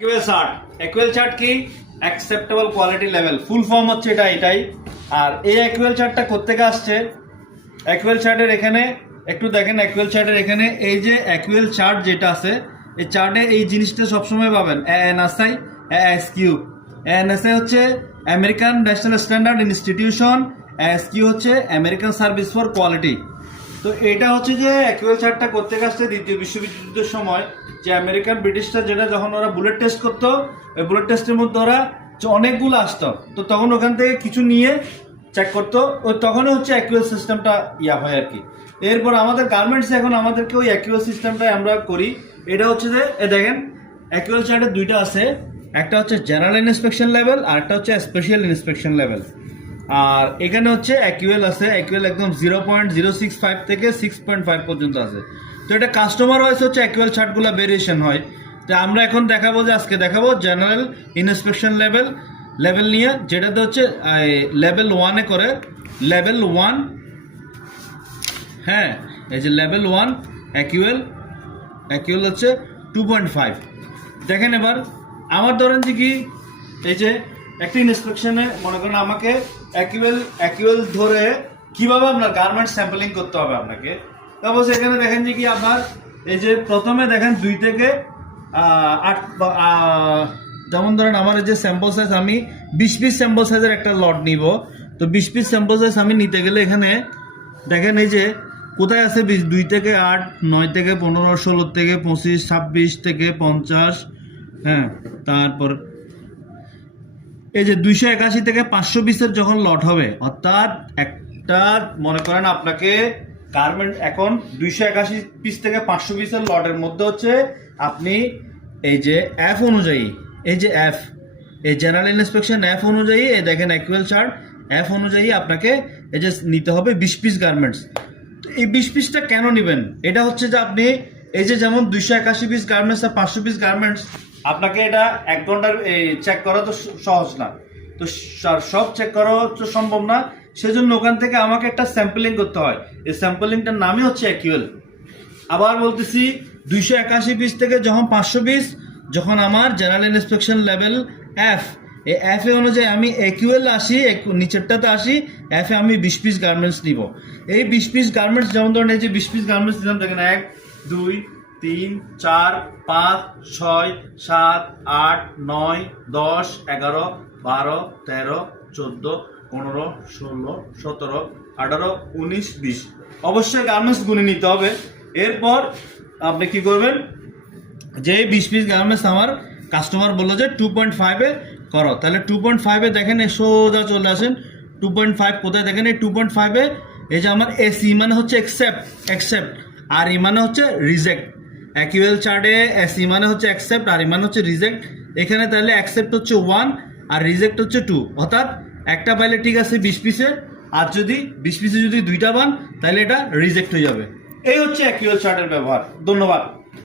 Equal chart AQL chart কি? Acceptable quality level full form হচ্ছে এটা, এটাই। আর এই একুয়েল চার্টটা কোত্থেকে আসছে? একুয়েল চার্টের এখানে, একটু দেখেন একুয়েল চার্টের এখানে এই যে একুয়েল চার্ট যেটা আছে, এই চার্টে এই জিনিসটা সবসময় পাবেন। এএনএসআই এএস কিউ এএনএসআই হচ্ছে American National Standard Institution AS Q হচ্ছে আমেরিকান সার্ভিস ফর কোয়ালিটি তো এটা হচ্ছে যে অ্যাকুয়াল চার্টটা করতে আসছে দ্বিতীয় বিশ্বযুদ্ধের সময়, যে আমেরিকান ব্রিটিশরা যেটা যখন ওরা বুলেট টেস্ট করতো, ওই বুলেট টেস্টের মধ্যে ওরা অনেকগুলো আসতো, তো তখন ওখান থেকে কিছু নিয়ে চেক করতো ওই তখনই হচ্ছে অ্যাকুয়াল সিস্টেমটা ইয়া হয় আর কি। এরপর আমাদের গার্মেন্টস এখন আমাদেরকে ওই অ্যাকুয়াল সিস্টেমটাই আমরা করি, এটা হচ্ছে যে, এ দেখেন অ্যাকুয়াল চার্টের দুইটা আছে, একটা হচ্ছে জেনারেল ইন্সপেকশন লেভেল আর একটা হচ্ছে স্পেশাল ইন্সপেকশন লেভেল আর এখানে হচ্ছে অ্যাকুয়েল আছে অ্যাকুয়েল একদম zero point zero six five থেকে সিক্স পয়েন্ট ফাইভ পর্যন্ত আছে। তো এটা কাস্টমার ওয়াইজ হচ্ছে অ্যাকুয়েল চার্টগুলো ভেরিয়েশন হয়। তো আমরা এখন দেখাবো যে, আজকে দেখাবো জেনারেল ইন্সপেকশন লেভেল লেভেল নিয়ে, যেটাতে হচ্ছে লেভেল ওয়ানে করে লেভেল ওয়ান হ্যাঁ এই যে লেভেল ওয়ান অ্যাকুয়েল অ্যাকুয়েল হচ্ছে টু পয়েন্ট ফাইভ দেখেন এবার, আমার ধরেন যে কি, এই যে একটা ইন্সপেকশনে মনে করেন আমাকে অ্যাকুয়েল অ্যাকুয়েল ধরে কীভাবে আপনার গার্মেন্ট স্যাম্পলিং করতে হবে আপনাকে। তারপর সেখানে দেখেন যে কি আপনার, এই যে প্রথমে দেখেন দুই থেকে আট যেমন ধরেন আমার যে স্যাম্পল সাইজ আমি বিশ পিস স্যাম্পল সাইজের একটা লট নিব। তো বিশ পিস স্যাম্পল সাইজ আমি নিতে গেলে এখানে দেখেন এই যে কোথায় আছে বিশ, দুই থেকে আট, নয় থেকে পনেরো, ষোলো থেকে পঁচিশ, ছাব্বিশ থেকে পঞ্চাশ হ্যাঁ তারপর এই যে দুইশো একাশি থেকে পাঁচশো পিসের যখন লট হবে, অর্থাৎ একটা, মনে করেন আপনাকে গার্মেন্ট এখন দুইশো একাশি পিস থেকে পাঁচশো পিসের লটের মধ্যে হচ্ছে আপনি এই যে এফ অনুযায়ী, এই যে এফ এই জেনারেল ইন্সপেকশন এফ অনুযায়ী, এই দেখেন অ্যাকুয়াল চার্ট এফ অনুযায়ী আপনাকে এই যে নিতে হবে বিশ পিস গার্মেন্টস এই বিশ পিসটা কেন নেবেন? এটা হচ্ছে যে আপনি এই যে যেমন দুইশো একাশি পিস গার্মেন্টস আর পাঁচশো পিস গার্মেন্টস আপনাকে এটা এক ঘণ্টার চেক করা তো সহজ না। তো সব চেক করা তো সম্ভব না। সেজন্য ওখান থেকে আমাকে একটা স্যাম্পলিং করতে হয়। এই স্যাম্পলিংটার নামই হচ্ছে অ্যাকুয়াল আবার বলতেছি, দুইশো একাশি পিস থেকে যখন পাঁচশো পিস যখন আমার জেনারেল ইন্সপেকশন লেভেল এফ এই এফ এ অনুযায়ী আমি একুয়েল আসি নিচেরটাতে আসি এফ এ আমি বিশ পিস গার্মেন্টস নিব। এই বিশ পিস গার্মেন্টস যেমন ধরেন এই যে বিশ পিস গার্মেন্টস দিলাম দেখেন এক, দুই তিন, চার, পাঁচ, ছয়, সাত, আট, নয়, দশ, এগারো, বারো, তেরো, চোদ্দ, পনেরো, ষোলো, সতেরো, আঠারো, উনিশ, বিশ। অবশ্যই গার্মেন্টস গুনে নিতে হবে। এরপর আপনি কি করবেন? যে বিশ পিস গার্মেন্টস আমার কাস্টমার বলল যে টু পয়েন্ট ফাইভে করো। তাহলে টু পয়েন্ট ফাইভে দেখেন সোজা চলে আসেন। টু পয়েন্ট ফাইভ কোথায় দেখেন? এই টু পয়েন্ট ফাইভে এই যে আমার এসি মানে হচ্ছে অ্যাকসেপ্ট অ্যাকসেপ্ট আর ই মানে হচ্ছে রিজেক্ট অ্যাকুয়েল চার্টে এসি মানে হচ্ছে অ্যাকসেপ্ট আর ই মানে হচ্ছে রিজেক্ট এখানে তাহলে অ্যাকসেপ্ট হচ্ছে ওয়ান আর রিজেক্ট হচ্ছে টু অর্থাৎ একটা পাইলে ঠিক আছে বিশ পিসে, আর যদি বিশ পিসে যদি দুইটা পান তাহলে এটা রিজেক্ট হয়ে যাবে। এই হচ্ছে অ্যাকুয়েল চার্টের ব্যবহার। ধন্যবাদ।